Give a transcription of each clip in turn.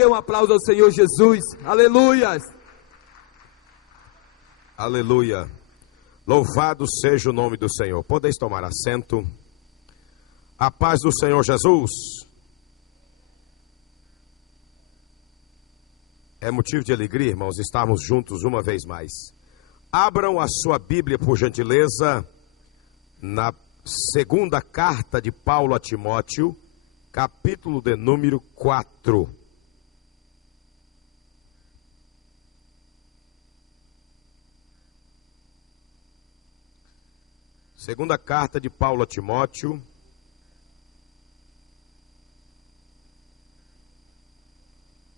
Dê um aplauso ao Senhor Jesus. Aleluias. Aleluia. Louvado seja o nome do Senhor. Podeis tomar assento. A paz do Senhor Jesus. É motivo de alegria, irmãos, estarmos juntos uma vez mais. Abram a sua Bíblia, por gentileza, na segunda carta de Paulo a Timóteo, capítulo de número 4. Segunda carta de Paulo a Timóteo,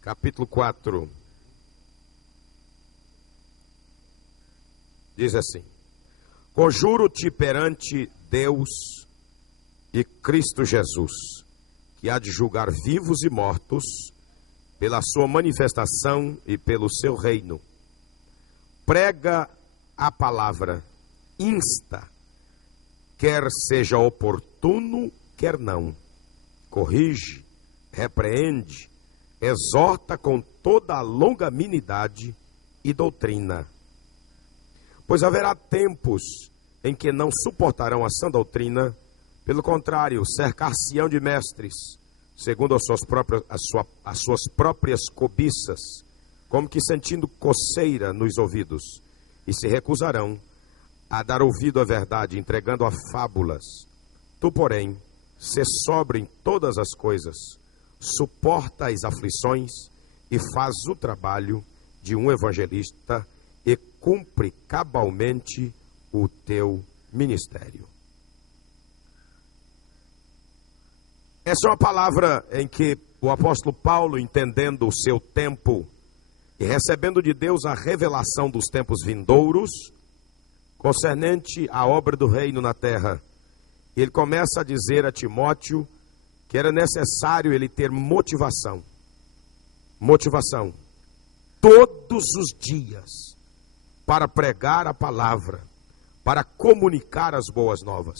capítulo 4. Diz assim: Conjuro-te perante Deus e Cristo Jesus, que há de julgar vivos e mortos, pela sua manifestação e pelo seu reino. Prega a palavra, insta, quer seja oportuno, quer não. Corrige, repreende, exorta com toda a longanimidade e doutrina. Pois haverá tempos em que não suportarão a sã doutrina, pelo contrário, cercar-se-ão de mestres, segundo as suas próprias cobiças, como que sentindo coceira nos ouvidos, e se recusarão a dar ouvido à verdade, entregando a fábulas. Tu, porém, sê sóbrio em todas as coisas, suporta as aflições e faz o trabalho de um evangelista e cumpre cabalmente o teu ministério. Essa é uma palavra em que o apóstolo Paulo, entendendo o seu tempo e recebendo de Deus a revelação dos tempos vindouros, concernente à obra do reino na terra, ele começa a dizer a Timóteo que era necessário ele ter motivação. Motivação. Todos os dias, para pregar a palavra, para comunicar as boas novas.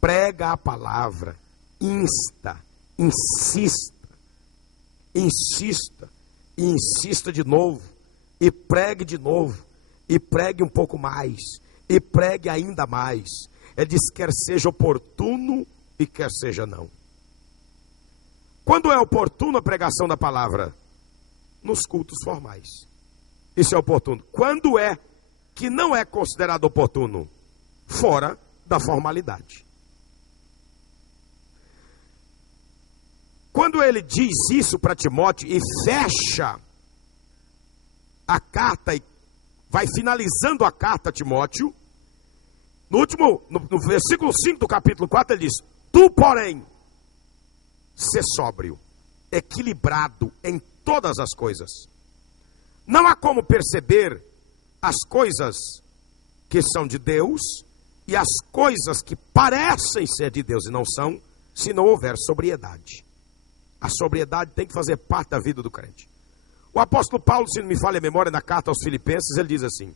Prega a palavra, insta, insista, insista, e insista de novo, e pregue de novo, e pregue um pouco mais, e pregue ainda mais. Ele diz: quer seja oportuno e quer seja não. Quando é oportuno a pregação da palavra? Nos cultos formais. Isso é oportuno. Quando é que não é considerado oportuno? Fora da formalidade. Quando ele diz isso para Timóteo e fecha a carta e vai finalizando a carta a Timóteo, no versículo 5 do capítulo 4, ele diz: Tu, porém, sê sóbrio, equilibrado em todas as coisas. Não há como perceber as coisas que são de Deus e as coisas que parecem ser de Deus e não são, se não houver sobriedade. A sobriedade tem que fazer parte da vida do crente. O apóstolo Paulo, se não me falha a memória, na carta aos Filipenses, ele diz assim: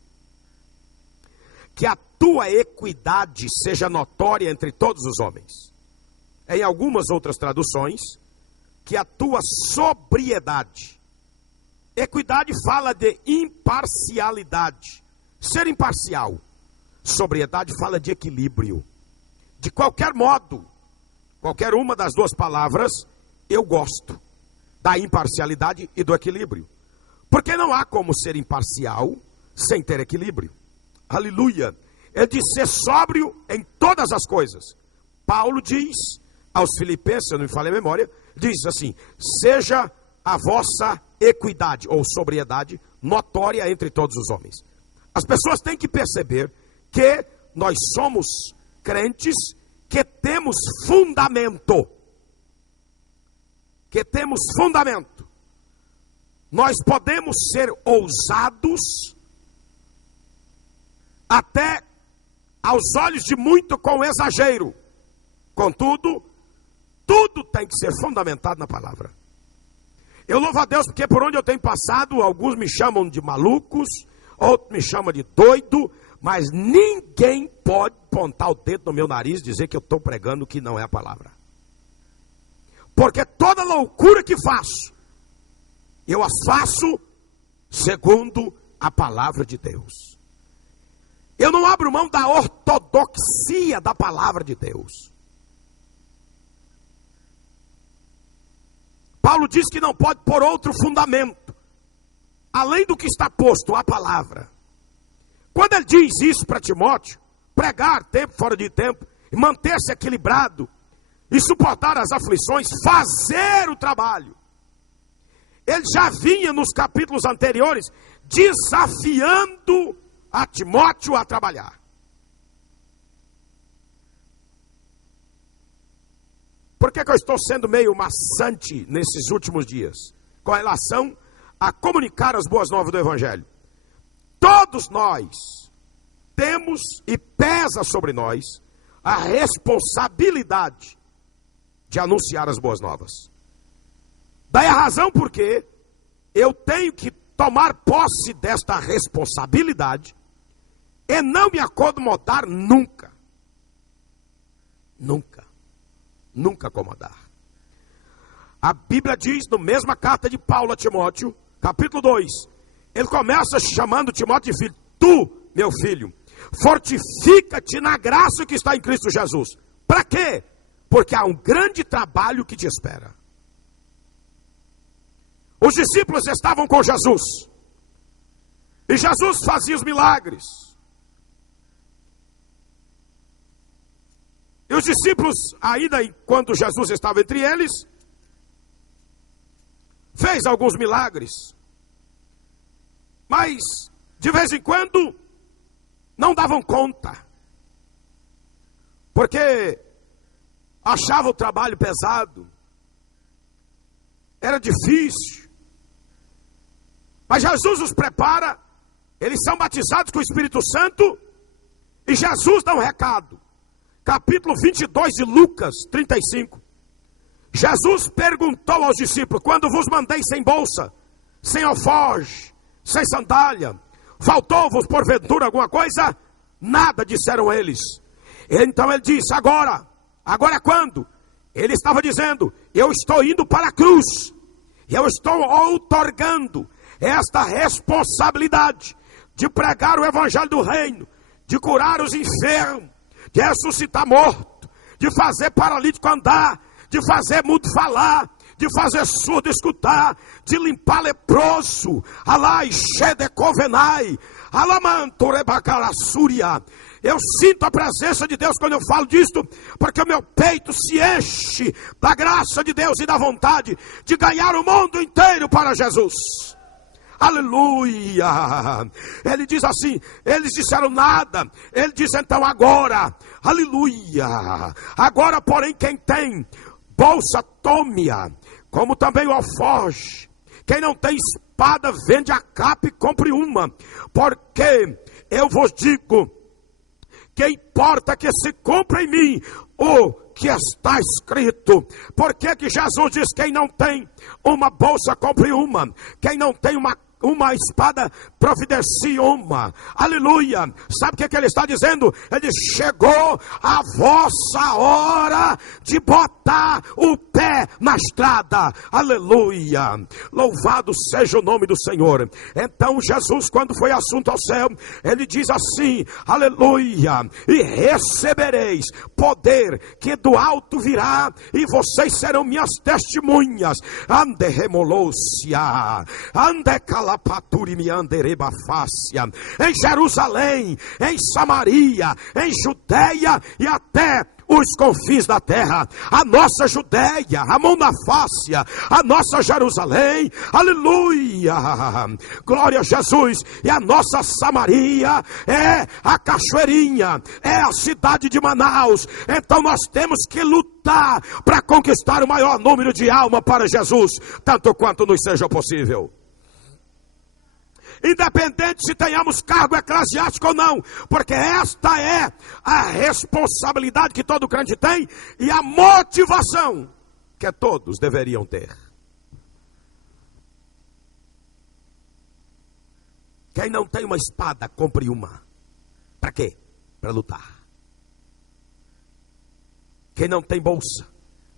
que a tua equidade seja notória entre todos os homens. Em algumas outras traduções, que a tua sobriedade. Equidade fala de imparcialidade, ser imparcial. Sobriedade fala de equilíbrio. De qualquer modo, qualquer uma das duas palavras, eu gosto da imparcialidade e do equilíbrio. Porque não há como ser imparcial sem ter equilíbrio. Aleluia. Ele diz: ser sóbrio em todas as coisas. Paulo diz aos Filipenses, se eu não me falei a memória, diz assim: seja a vossa equidade ou sobriedade notória entre todos os homens. As pessoas têm que perceber que nós somos crentes que temos fundamento. Que temos fundamento. Nós podemos ser ousados até aos olhos de muito com exagero. Contudo, tudo tem que ser fundamentado na palavra. Eu louvo a Deus porque por onde eu tenho passado, alguns me chamam de malucos, outros me chamam de doido, mas ninguém pode apontar o dedo no meu nariz e dizer que eu estou pregando o que não é a palavra. Porque toda loucura que faço eu as faço segundo a palavra de Deus. Eu não abro mão da ortodoxia da palavra de Deus. Paulo diz que não pode pôr outro fundamento, além do que está posto, a palavra. Quando ele diz isso para Timóteo, pregar tempo fora de tempo, manter-se equilibrado, e suportar as aflições, fazer o trabalho. Ele já vinha nos capítulos anteriores, desafiando a Timóteo a trabalhar. Por que eu estou sendo meio maçante nesses últimos dias? Com relação a comunicar as boas novas do Evangelho. Todos nós temos e pesa sobre nós a responsabilidade de anunciar as boas novas. Daí a razão porque eu tenho que tomar posse desta responsabilidade e não me acomodar nunca. Nunca acomodar. A Bíblia diz, na mesma carta de Paulo a Timóteo, capítulo 2, ele começa chamando Timóteo de filho. Tu, meu filho, fortifica-te na graça que está em Cristo Jesus. Para quê? Porque há um grande trabalho que te espera. Os discípulos estavam com Jesus. E Jesus fazia os milagres. E os discípulos, ainda enquanto Jesus estava entre eles, fez alguns milagres. Mas, de vez em quando, não davam conta. Porque achavam o trabalho pesado. Era difícil. Mas Jesus os prepara. Eles são batizados com o Espírito Santo. E Jesus dá um recado. Capítulo 22 de Lucas 35. Jesus perguntou aos discípulos: quando vos mandei sem bolsa, sem alforje, sem sandália, faltou-vos porventura alguma coisa? Nada, disseram eles. Então ele disse: agora é quando? Ele estava dizendo: eu estou indo para a cruz, e eu estou outorgando esta responsabilidade de pregar o evangelho do reino, de curar os enfermos, de ressuscitar morto, de fazer paralítico andar, de fazer mudo falar, de fazer surdo escutar, de limpar leproso, alai shedekovenai, alamantorebacarassúria. Eu sinto a presença de Deus quando eu falo disto, porque o meu peito se enche da graça de Deus e da vontade de ganhar o mundo inteiro para Jesus. Aleluia. Ele diz assim: eles disseram nada. Ele diz então: agora, aleluia. Agora, porém, quem tem bolsa, tome-a, como também o alforje. Quem não tem espada, vende a capa e compre uma. Porque eu vos digo que importa que se cumpra em mim o que está escrito. Por que Jesus diz: quem não tem uma bolsa, compre uma. Quem não tem uma espada, providencie uma. Aleluia. Sabe o que ele está dizendo? Ele diz: chegou a vossa hora de botar o pé na estrada. Aleluia. Louvado seja o nome do Senhor. Então Jesus, quando foi assunto ao céu, ele diz assim: aleluia, e recebereis poder que do alto virá, e vocês serão minhas testemunhas. Ande remolou-se-a, ande em Jerusalém, em Samaria, em Judeia e até os confins da terra. A nossa Judeia, a mão na face, a nossa Jerusalém, aleluia, glória a Jesus. E a nossa Samaria é a Cachoeirinha, é a cidade de Manaus. Então nós temos que lutar para conquistar o maior número de almas para Jesus, tanto quanto nos seja possível. Independente se tenhamos cargo eclesiástico ou não, porque esta é a responsabilidade que todo crente tem e a motivação que todos deveriam ter. Quem não tem uma espada, compre uma. Para quê? Para lutar. Quem não tem bolsa,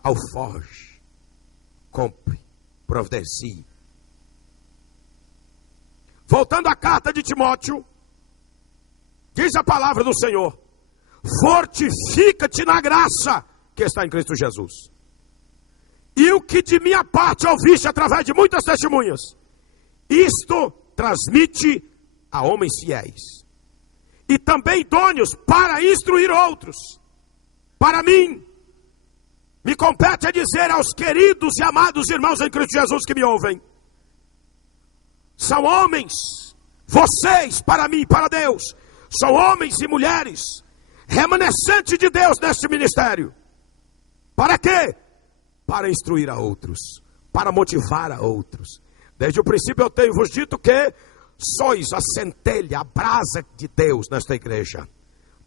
alforje, compre, providencie. voltando à carta de Timóteo, diz a palavra do Senhor: fortifica-te na graça que está em Cristo Jesus. E o que de minha parte ouviste através de muitas testemunhas, isto transmite a homens fiéis, e também idôneos para instruir outros. Para mim, me compete a dizer aos queridos e amados irmãos em Cristo Jesus que me ouvem: são homens, vocês, para mim, para Deus, são homens e mulheres, remanescentes de Deus neste ministério. Para quê? Para instruir a outros, para motivar a outros. Desde o princípio eu tenho vos dito que sois a centelha, a brasa de Deus nesta igreja,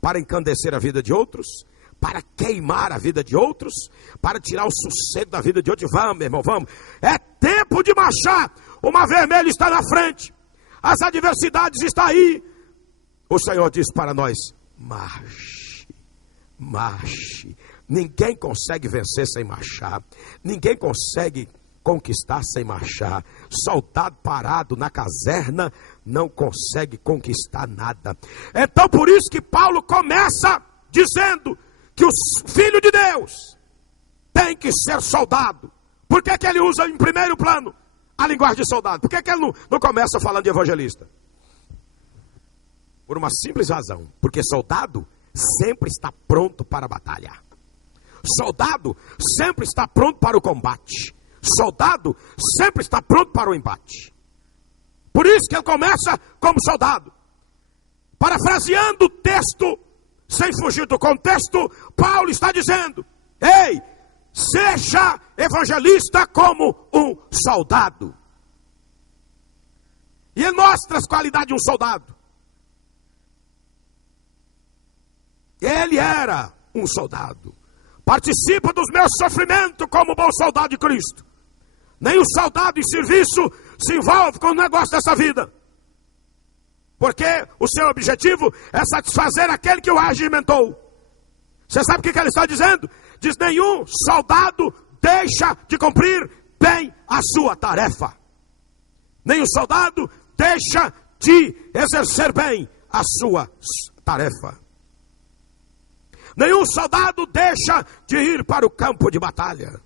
para encandecer a vida de outros, para queimar a vida de outros, para tirar o sossego da vida de outros. Vamos, meu irmão, vamos. É tempo de marchar. O mar vermelho está na frente, as adversidades estão aí. O Senhor diz para nós: marche, marche. Ninguém consegue vencer sem marchar. Ninguém consegue conquistar sem marchar. Soldado parado na caserna não consegue conquistar nada. Então por isso que Paulo começa dizendo que o Filho de Deus tem que ser soldado. Por que que ele usa em primeiro plano a linguagem de soldado? Por que que ele não começa falando de evangelista? Por uma simples razão: porque soldado sempre está pronto para a batalha. Soldado sempre está pronto para o combate. Soldado sempre está pronto para o embate. Por isso que ele começa como soldado. Parafraseando o texto, sem fugir do contexto, Paulo está dizendo: ei, seja evangelista como um soldado. E ele mostra as qualidades de um soldado. Ele era um soldado. Participa dos meus sofrimentos como bom soldado de Cristo. Nem o soldado em serviço se envolve com o negócio dessa vida, porque o seu objetivo é satisfazer aquele que o regimentou. Você sabe o que ele está dizendo? Diz: nenhum soldado deixa de cumprir bem a sua tarefa. Nenhum soldado deixa de exercer bem a sua tarefa. Nenhum soldado deixa de ir para o campo de batalha.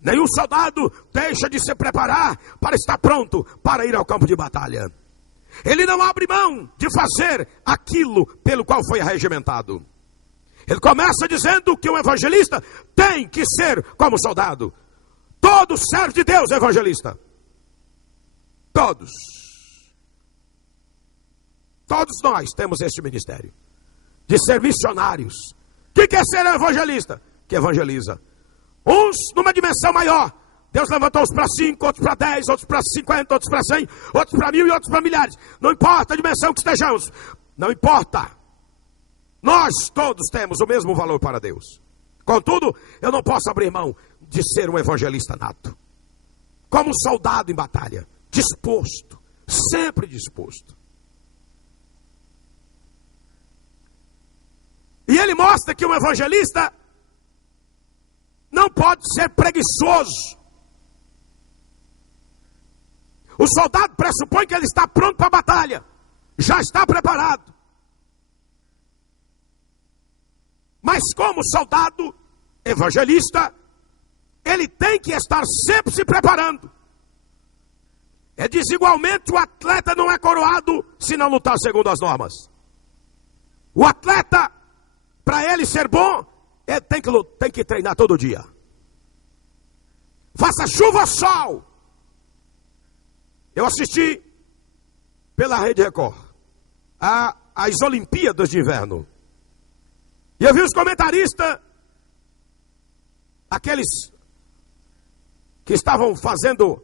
Nenhum soldado deixa de se preparar para estar pronto para ir ao campo de batalha. Ele não abre mão de fazer aquilo pelo qual foi arregimentado. Ele começa dizendo que um evangelista tem que ser como soldado. Todo servo de Deus é evangelista. Todos. Todos nós temos este ministério de ser missionários. O que é ser evangelista? Que evangeliza. Uns numa dimensão maior. Deus levantou-os para 5, outros para 10, outros para 50, outros para 100, outros para 1000 e outros para milhares. Não importa a dimensão que estejamos. Não importa. Nós todos temos o mesmo valor para Deus. Contudo, eu não posso abrir mão de ser um evangelista nato. Como um soldado em batalha. Disposto. Sempre disposto. E ele mostra que um evangelista não pode ser preguiçoso. O soldado pressupõe que ele está pronto para a batalha. Já está preparado. Mas como soldado evangelista, ele tem que estar sempre se preparando. É desigualmente, o atleta não é coroado se não lutar segundo as normas. O atleta, para ele ser bom, ele tem que treinar todo dia. Faça chuva ou sol. Eu assisti pela Rede Record às Olimpíadas de Inverno. E eu vi os comentaristas, aqueles que estavam fazendo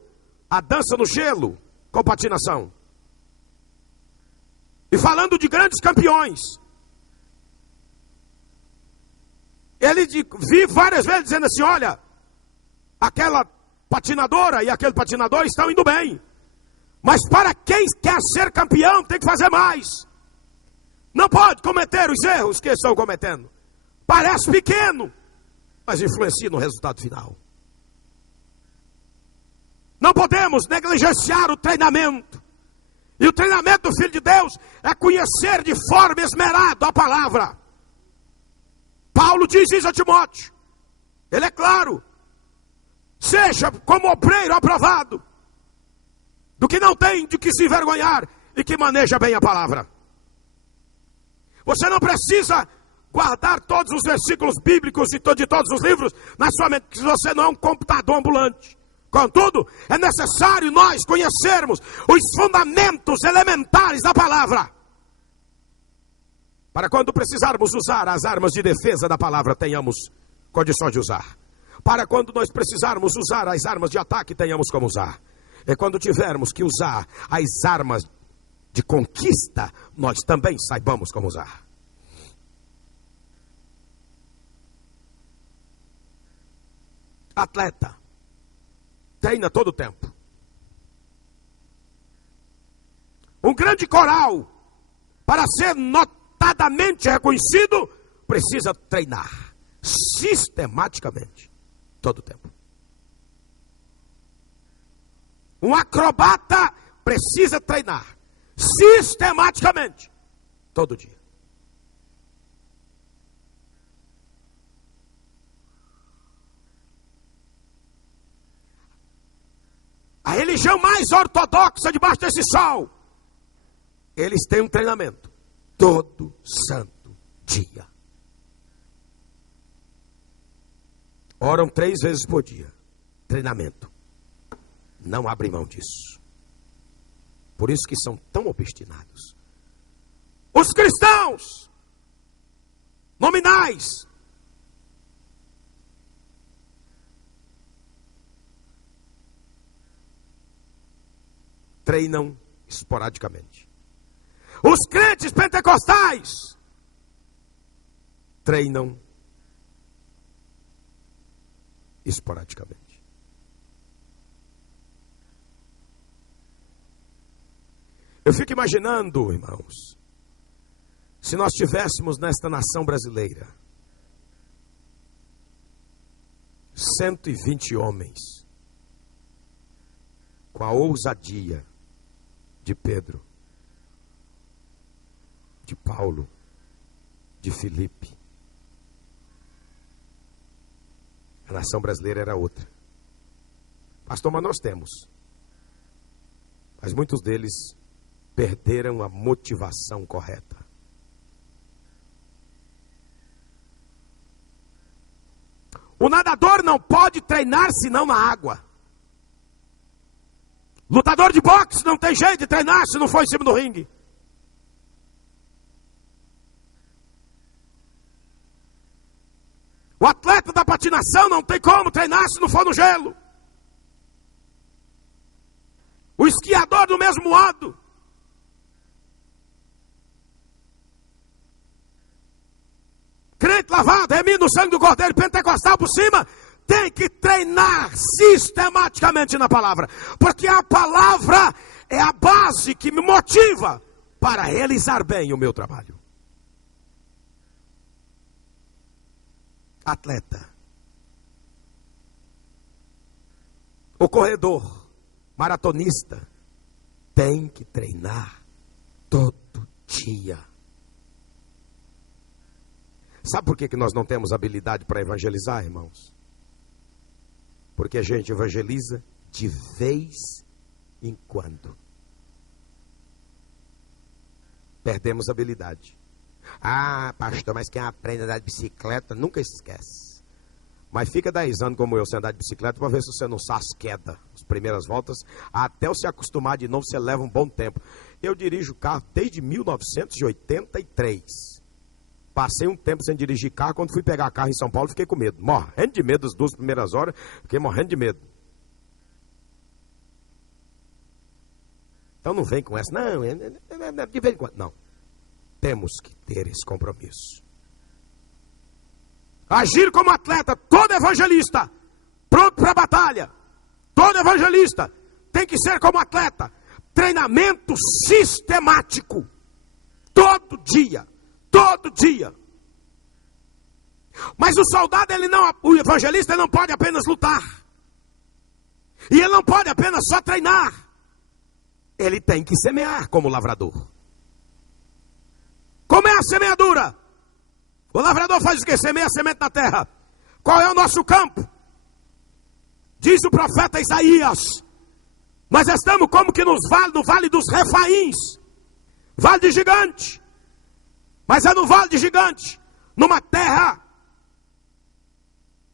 a dança no gelo com patinação. E falando de grandes campeões. Ele vi várias vezes dizendo assim: olha, aquela patinadora e aquele patinador estão indo bem. Mas para quem quer ser campeão tem que fazer mais. Não pode cometer os erros que estão cometendo. Parece pequeno, mas influencia no resultado final. Não podemos negligenciar o treinamento. E o treinamento do Filho de Deus é conhecer de forma esmerada a palavra. Paulo diz isso a Timóteo. Ele é claro. Seja como obreiro aprovado, do que não tem de que se envergonhar e que maneja bem a palavra. Você não precisa guardar todos os versículos bíblicos de todos os livros na sua mente, que você não é um computador ambulante. Contudo, é necessário nós conhecermos os fundamentos elementares da palavra, para quando precisarmos usar as armas de defesa da palavra, tenhamos condições de usar. Para quando nós precisarmos usar as armas de ataque, tenhamos como usar. E quando tivermos que usar as armas de conquista, nós também saibamos como usar. Atleta treina todo o tempo. Um grande coral, para ser notadamente reconhecido, precisa treinar sistematicamente todo o tempo. Um acrobata precisa treinar sistematicamente todo dia. A religião mais ortodoxa debaixo desse sol, eles têm um treinamento todo santo dia. Oram 3 vezes por dia. Treinamento. Não abrem mão disso. Por isso que são tão obstinados. Os cristãos nominais treinam esporadicamente. Os crentes pentecostais treinam esporadicamente. Eu fico imaginando, irmãos, se nós tivéssemos nesta nação brasileira 120 homens com a ousadia de Pedro, de Paulo, de Filipe. A nação brasileira era outra. Pastor, mas nós temos. Mas muitos deles perderam a motivação correta. O nadador não pode treinar senão na água. Lutador de boxe não tem jeito de treinar se não for em cima do ringue. O atleta da patinação não tem como treinar se não for no gelo. O esquiador do mesmo modo. Crente lavado, remindo o sangue do cordeiro pentecostal por cima, tem que treinar sistematicamente na palavra. Porque a palavra é a base que me motiva para realizar bem o meu trabalho. Atleta. O corredor, maratonista, tem que treinar todo dia. Sabe por que nós não temos habilidade para evangelizar, irmãos? Porque a gente evangeliza de vez em quando. Perdemos habilidade. Ah, pastor, mas quem aprende a andar de bicicleta nunca esquece. Mas fica 10 anos como eu sem andar de bicicleta para ver se você não sabe as quedas, as primeiras voltas. Até você acostumar de novo, você leva um bom tempo. Eu dirijo carro desde 1983. Passei um tempo sem dirigir carro. Quando fui pegar carro em São Paulo, fiquei com medo. Morrendo de medo das 2 primeiras horas. Fiquei morrendo de medo. Então não vem com essa. Não, de vez em quando. Não. Temos que ter esse compromisso. Agir como atleta. Todo evangelista pronto para a batalha. Todo evangelista tem que ser como atleta. Treinamento sistemático. Todo dia. Todo dia. Mas o soldado, o evangelista, ele não pode apenas lutar. E ele não pode apenas só treinar. ele tem que semear como lavrador. Como é a semeadura? O lavrador faz o que? Semeia a semente na terra. Qual é o nosso campo? Diz o profeta Isaías: nós estamos como que no vale dos Refaíns, vale de gigante. Mas é no vale de gigante, numa terra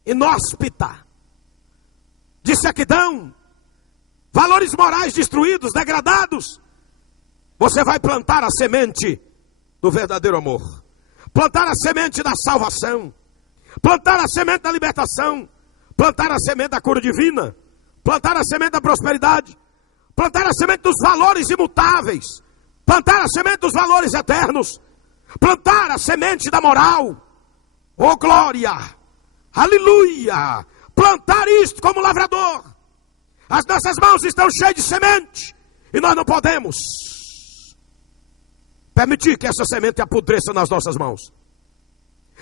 inóspita, de sequidão, valores morais destruídos, degradados. Você vai plantar a semente do verdadeiro amor, plantar a semente da salvação, plantar a semente da libertação, plantar a semente da cura divina, plantar a semente da prosperidade, plantar a semente dos valores imutáveis, plantar a semente dos valores eternos, plantar a semente da moral. Oh glória, aleluia, plantar isto como lavrador. As nossas mãos estão cheias de semente e nós não podemos permitir que essa semente apodreça nas nossas mãos.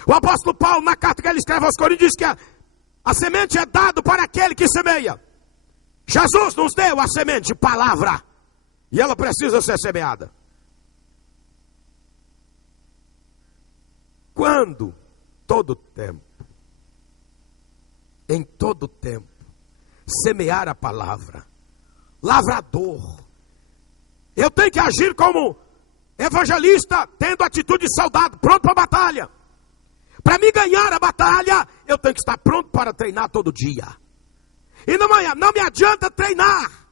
O apóstolo Paulo, na carta que ele escreve aos Coríntios, diz que a semente é dada para aquele que semeia. Jesus nos deu a semente, palavra, e ela precisa ser semeada. Quando? Todo tempo. Em todo tempo. Semear a palavra. Lavrador. Eu tenho que agir como evangelista, tendo atitude de soldado, pronto para a batalha. Para me ganhar a batalha, eu tenho que estar pronto para treinar todo dia. E não me adianta treinar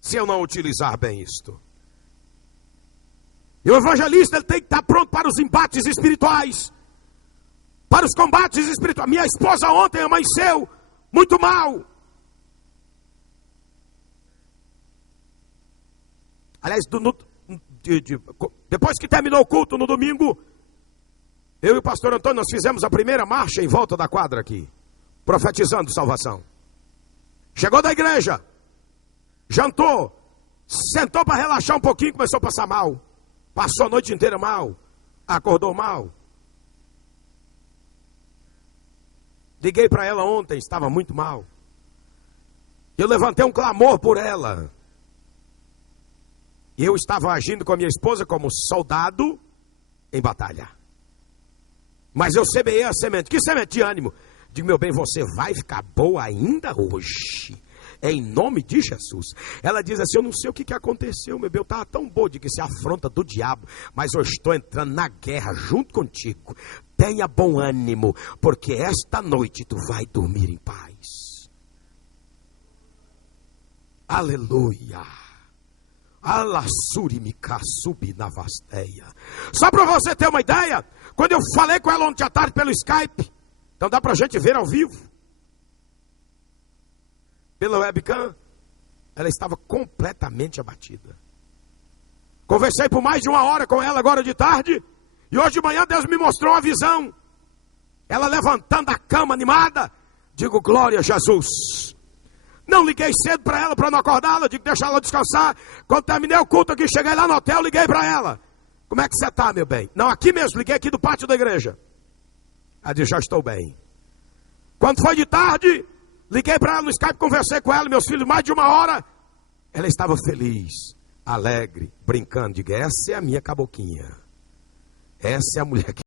se eu não utilizar bem isto. E o evangelista, ele tem que estar pronto para os embates espirituais, para os combates espirituais. Minha esposa ontem amanheceu muito mal. Aliás, depois que terminou o culto no domingo, eu e o pastor Antônio, nós fizemos a primeira marcha em volta da quadra aqui, profetizando salvação. Chegou da igreja, jantou, sentou para relaxar um pouquinho, começou a passar mal. Passou a noite inteira mal, acordou mal. Liguei para ela ontem, estava muito mal. Eu levantei um clamor por ela. E eu estava agindo com a minha esposa como soldado em batalha. Mas eu semeei a semente. Que semente? De ânimo. Digo, meu bem, você vai ficar boa ainda hoje. É em nome de Jesus. Ela diz assim: eu não sei o que aconteceu, meu bem. Eu estava tão boa de que se afronta do diabo. Mas eu estou entrando na guerra junto contigo. Tenha bom ânimo, porque esta noite tu vai dormir em paz. Aleluia. Só para você ter uma ideia, quando eu falei com ela ontem à tarde pelo Skype, então dá para a gente ver ao vivo, pela webcam, ela estava completamente abatida. Conversei por mais de 1 hora com ela agora de tarde, e hoje de manhã Deus me mostrou uma visão, ela levantando a cama animada. Digo, glória a Jesus. Não liguei cedo para ela, para não acordá-la, digo, deixa ela descansar. Quando terminei o culto aqui, cheguei lá no hotel, liguei para ela. Como é que você está, meu bem? Não, aqui mesmo, liguei aqui do pátio da igreja. Ela disse, já estou bem. Quando foi de tarde, liguei para ela no Skype, conversei com ela, meus filhos, mais de 1 hora. Ela estava feliz, alegre, brincando. Digo, essa é a minha caboquinha. Essa é a mulher que